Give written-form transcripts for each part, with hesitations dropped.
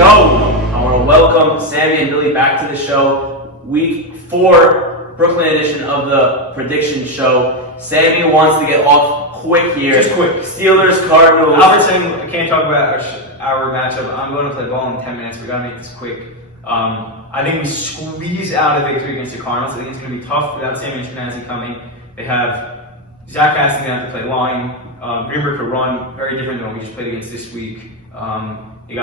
go. I want to welcome Sammy and Billy back to the show. Week 4, Brooklyn edition of the prediction show. Sammy wants to get off quick here. Just quick. Steelers, Cardinals. Albertson, I can't talk about our matchup. I'm going to play ball in 10 minutes. We got to make this quick. I think we squeeze out a victory against the Cardinals. I think it's going to be tough without Sammy Ashkenazi coming. They have Zach Aston going to have to play line. Greenberg could run, very different than what we just played against this week. They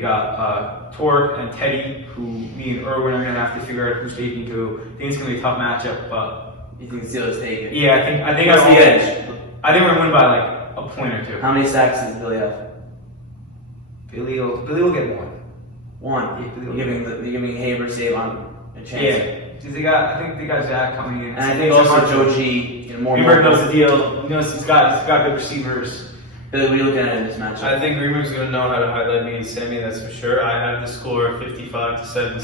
got Torque and Teddy, who me and Irwin are going to have to figure out who's taking to. I think it's going to be a tough matchup, but You think the Steelers take it? yeah, I think What's the edge? I think we're going to win by like a point or two. How many sacks does Billy have? Billy will get one. One. Yeah, Billy You're will giving Haber Savon a chance. Yeah, because I think they got Zach coming in, And I think also Joe G. More. Greenberg knows the deal. He knows he's got good receivers. Billy, what are you looking at in this matchup? I think Greenberg's going to know how to highlight me and Sammy, that's for sure. I have the score 55-7.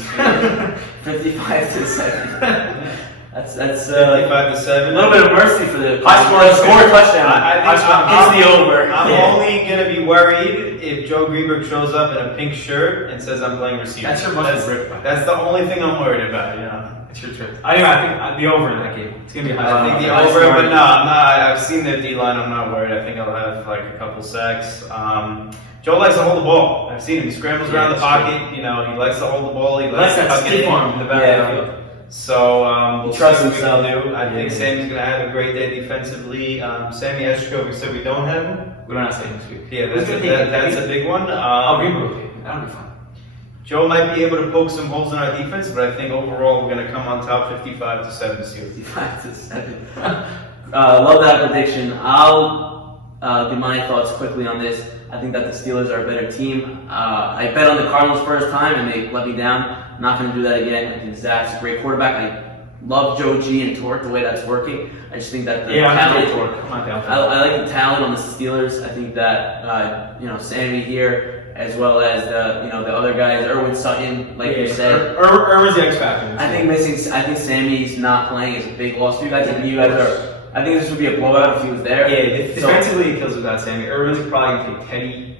55-7. That's 55-7. a little bit of mercy for the High score touchdown. I think It's the over. I'm only going to be worried if Joe Greenberg shows up in a pink shirt and says I'm playing receiver. That shirt must be ripped. That's the only thing I'm worried about, you know. It's your trip. Anyway, I think the over in that game. It's gonna be high. I think the nice over, mark. but no, I'm not. I've seen their D-line. I'm not worried. I think I'll have like a couple sacks. Joe likes to hold the ball. I've seen him. He scrambles around the pocket. You know, he likes to hold the ball. He likes to tuck it in the back of the field. So we'll trusts see what we himself. can do. I think Yeah. Sammy's going to have a great day defensively. Sammy Eshko, we said we don't have him. We don't have to say this week. Yeah, Who's that's gonna take it? that's a big one. Greenberg will take it. That'll be fun. Joe might be able to poke some holes in our defense, but I think overall we're going to come on top 55-7 this year. 55-7. Love that prediction. I'll give my thoughts quickly on this. I think that the Steelers are a better team. I bet on the Cardinals first time and they let me down. I'm not going to do that again. I think Zach's a great quarterback. I love Joe G and Torque, the way that's working. I just think that the talent. I'm not down for I like the talent on the Steelers. I think that Sammy here, as well as the other guys, Irwin Sutton, like you said. Irwin's the X factor. I think Sammy's not playing is a big loss to you guys. I think you guys are. I think this would be a blowout if he was there. Yeah, defensively he kills without Sammy. Irwin's probably gonna take Teddy.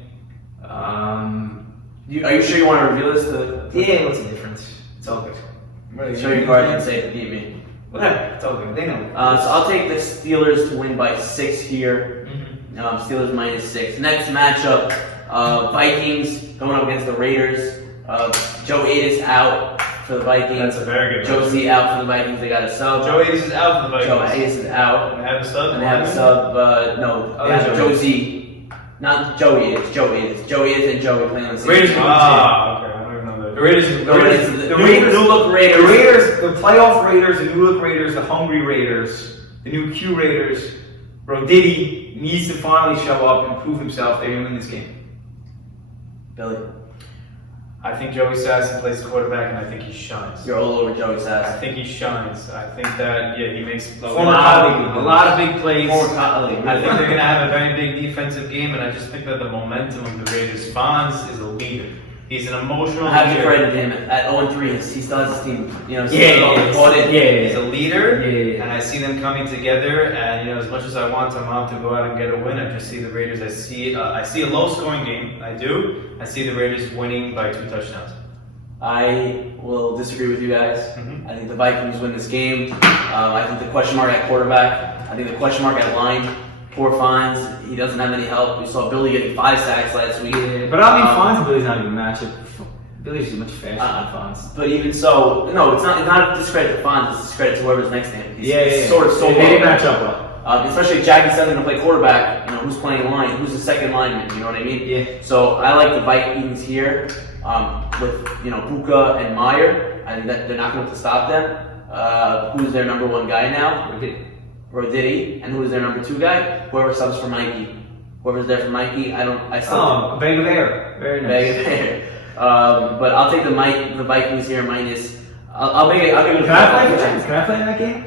Are you sure you want to reveal this to? Yeah, what's the difference? It's all good. Show your cards and say beat me. Whatever, it's all good. They know. So I'll take the Steelers to win by 6 here. Steelers -6. Next matchup, Vikings going up against the Raiders. Joe Aidis out for the Vikings. That's a very good Joe Z out for the Vikings. They got a sub. Joe Aidis is out for the Joe Vikings. Aidis is out. And they have a sub? And they have a sub. They have Joe Z. Not Joey Aidis. Joe Aidis. Joe Aidis and Joey playing on the same Raiders team. Okay. I don't even know that. The Raiders, New look Raiders. the playoff Raiders, the new look Raiders, the hungry Raiders, the new Q Raiders. Bro, Diddy needs to finally show up and prove himself. They're gonna win this game. Billy, I think Joey Sasson plays quarterback, and I think he shines. you're all over Joey I Sass. think he shines. I think that, he makes a Former lot colleague. of big plays. Former colleague. I think they're going to have a very big defensive game, and I just think that the momentum of the Raiders, Fonz is a leader. He's an emotional I have to leader. credit him at 0-3. He still has his team. Yeah. He's a leader, Yeah. and I see them coming together. And as much as I want Tom to go out and get a win, I just see the Raiders. I see a low-scoring game. I do. I see the Raiders winning by 2 touchdowns. I will disagree with you guys. Mhm. I think the Vikings win this game. I think the question mark at quarterback. I think the question mark at line. Poor Fonz. He doesn't have any help. We saw Billy getting 5 sacks last week. But I mean, Fonz and Billy's not even a matchup. Billy's just much faster than Fonz. But even so, no, it's not a discredit to Fonz. It's a discredit to whoever's next to him. He's sort of so They didn't low. match up well. Especially if Jackie's going to play quarterback. Who's playing line? Who's the second lineman? You know what I mean? Yeah. So I like the Vikings here with Buka and Meyer. I think that they're not going to stop them. Who's their number 1 guy now? Roditi. And who's their number 2 guy? Whoever subs for Mikey. Whoever's there for Mikey. I still A bag of air. Very nice. but I'll take the Vikings here minus. I'll give it. Can I play in that game?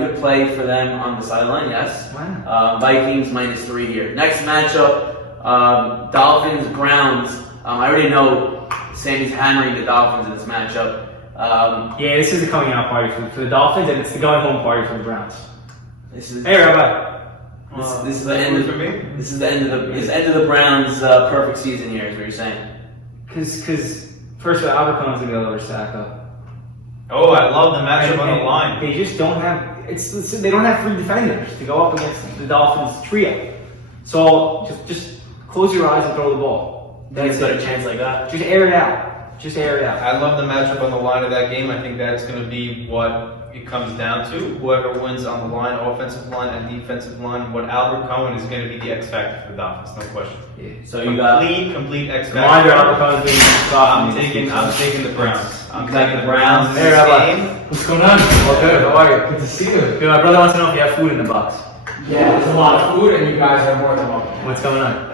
You could play for them on the sideline. Yes. Wow. Vikings -3 here. Next matchup, Dolphins Browns. I already know Sammy's hammering the Dolphins in this matchup. Yeah, this is the coming out party for the Dolphins, and it's the going home party for the Browns. This is Hey, Rabbi. this is the end of for me. This is the end of the Browns' perfect season here. Is what you're saying? Because first of all, Albert Cohen's gonna go over Saka. Oh, I love the matchup on the line. They just don't have. They don't have free defenders to go up against the Dolphins trio. So just close your eyes and throw the ball. That's a better chance like that. Just air it out. Just air it out. I love the matchup on the line of that game. I think that's going to be what it comes down to. Whoever wins on the line, offensive line and defensive line, what Albert Cohen is going to be the X factor for the Dolphins, no question. Yeah. So you got complete X Reminder, factor. Albert Cohen's being soft. I'm taking the Browns. I'm You got taking the the Browns. Browns. This game. What's going on? Oh, good. How are you? Good to see you. Good. My brother wants to know if you have food in the box. Yeah, there's a lot of food, and you guys are more than welcome. What's going on?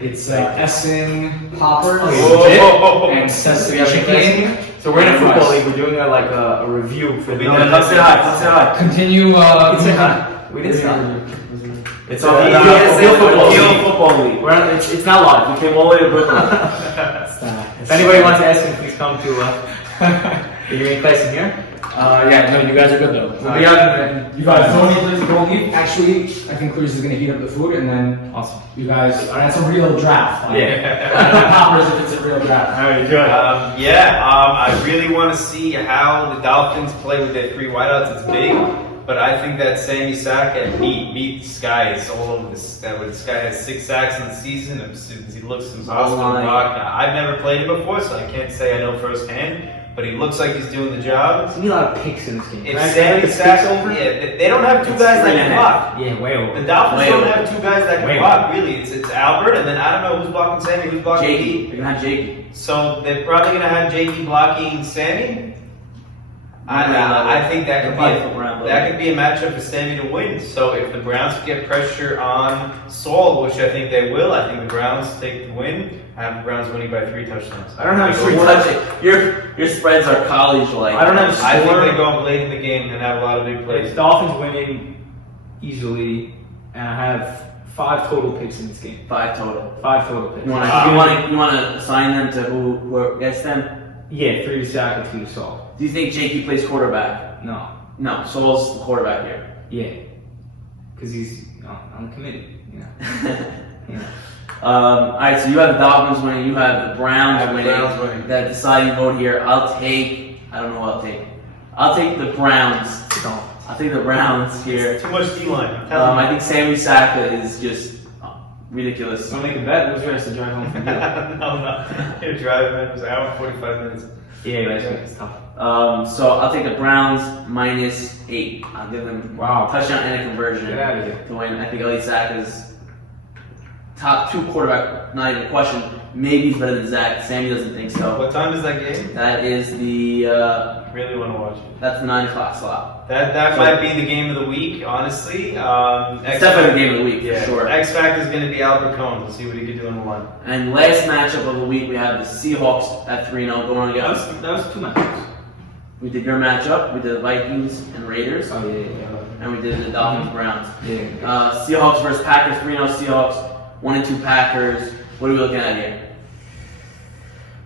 It's Essen poppers Oh. and sesame chicken. So we're in a football league. We're doing a review for the. Come say hi. Come say hi. Continue. We didn't stop. It's So all you about can't say football Field league. Football League. We're on, it's not live. We came all the way to Brooklyn. If anybody wants to ask him, please come to. Are you in class in here? Yeah, no, you guys are good though. We'll be out in You guys don't leave. Actually, I think Cruz is gonna heat up the food, and then Awesome. you guys. That's a real draft. Like, Yeah. poppers if it's a real draft. All right, good. I really want to see how the Dolphins play with their three wideouts. It's big, but I think that Sammy Saka beat this guy. It's all over this. This guy has 6 sacks in the season. He looks impossible to block. I've never played him before, so I can't say I know firsthand. But he looks like he's doing the job. There's gonna be a lot of picks in this game. If Sammy Saka, they don't have 2 guys that can block. Yeah, way over. The Dolphins Way don't over. have 2 guys that can Way block. Really, it's Albert, and then I don't know who's blocking Sammy, who's blocking Jakey. Jakey. You're gonna have Jakey. So they're probably gonna have Jakey blocking Sammy. I think that could be a matchup for Sammy to win. So if the Browns get pressure on Saul, which I think they will, I think the Browns take the win. I have the Browns winning by 3 touchdowns. I don't have Free score. touching. Your spreads are college like. I don't have a I think score. they go up late in the game and have a lot of big It's plays. Dolphins winning easily, and I have 5 total picks in this game. 5 total. 5 total picks. You wanna assign them to who gets them? Yeah, 3 to Saka, 2 to Saul. Do you think Jakey plays quarterback? No. No, Saul's the quarterback here. Yeah. Because he's on the committee, you know. Yeah. All right, so you have the Dolphins winning. You have the Browns winning. Browns winning. That deciding vote here. I don't know what I'll take. I'll take the Browns. I'll take the Browns here. Too much D-line. I think Sammy Saka is just ridiculous. Want to make a bet? Loser has to drive home from here. No. Your drive, man, was an hour and 45 minutes. Yeah, last week it's tough. So I'll take the Browns -8. I'll give them touchdown and a conversion Get out of here. to win. I think Ali Saka's top 2 quarterback, not even a question. Maybe he's better than Zach. Sammy doesn't think so. What time is that game? That is the Really want to watch it. that's the 9 o'clock slot. That might be the game of the week, honestly. It's definitely the game of the week Yeah, for sure. X Factor is going to be Albert Cohen. We'll see what he can do in the line. And last matchup of the week, we have the Seahawks at 3-0 going against. That was 2 matches. We did your matchup. We did the Vikings and Raiders, Oh, yeah. and we did the Dolphins Browns. Yeah. Seahawks versus Packers. 3-0 Seahawks. 1-2 Packers. What are we looking at here?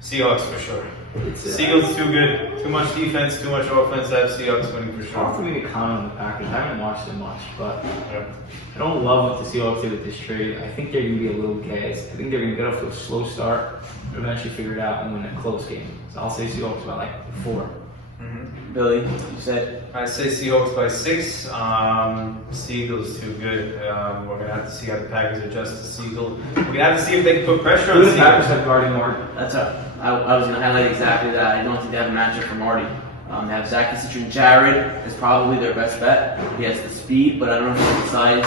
Seahawks for sure. It's Seagulls too good. Too much defense, too much offense. I have Seahawks winning for It's hard for sure. me to comment on the Packers. I haven't watched them much, but Yeah. I don't love what the Seahawks did with this trade. I think they're going to be a little gassed. I think they're going to get off to a slow start, but eventually figure it out and win a close game. So I'll say Seahawks by like 4. Billy, you said I say Seahawks by 6. Seagulls too good. We're gonna have to see how the Packers adjust to Seagull. We're gonna have to see if they can put pressure on Who do the Packers Seagull. have guarding Mark? that's up. I was going to highlight exactly that. I don't think they have a matchup for Marty. They have Zach Kisich and Jared is probably their best bet. He has the speed, but I don't know if he has the size.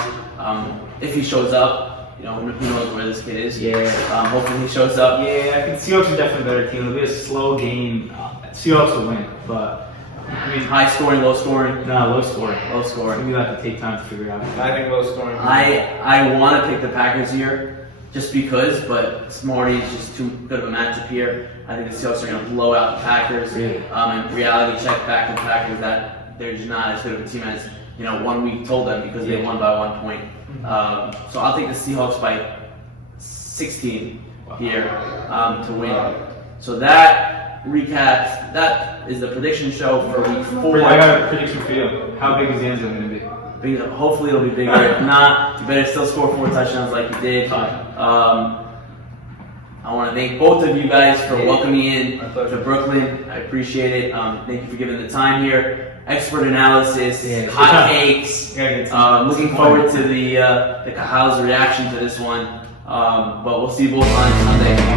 If he shows up, who knows where this kid is. Yeah. Hopefully he shows up. Yeah, I think Seahawks are definitely a better team. It'll be a slow game. Seahawks will win, but I mean, High scoring, low scoring. low scoring. Low It's scoring. gonna be like to take time to figure out. I think low scoring. I want to pick the Packers here just because, but Smarty is just too good of a matchup here. I think the Seahawks are going to blow out the Packers. Really? And reality check back to the Packers that they're just not as good of a team as 1 week told them because they won by 1 point. So I'll take the Seahawks by 16 here to win. So that recaps. That is the prediction show for week 4. I got a prediction for you. How big is the end zone going to be? Hopefully it'll be bigger. If not, you better still score 4 touchdowns like you did. I want to thank both of you guys for welcoming me in My pleasure. to Brooklyn. I appreciate it. Thank you for giving the time here. Expert analysis, hot takes. Looking forward to the Cajal's reaction to this one. But we'll see you both on Sunday.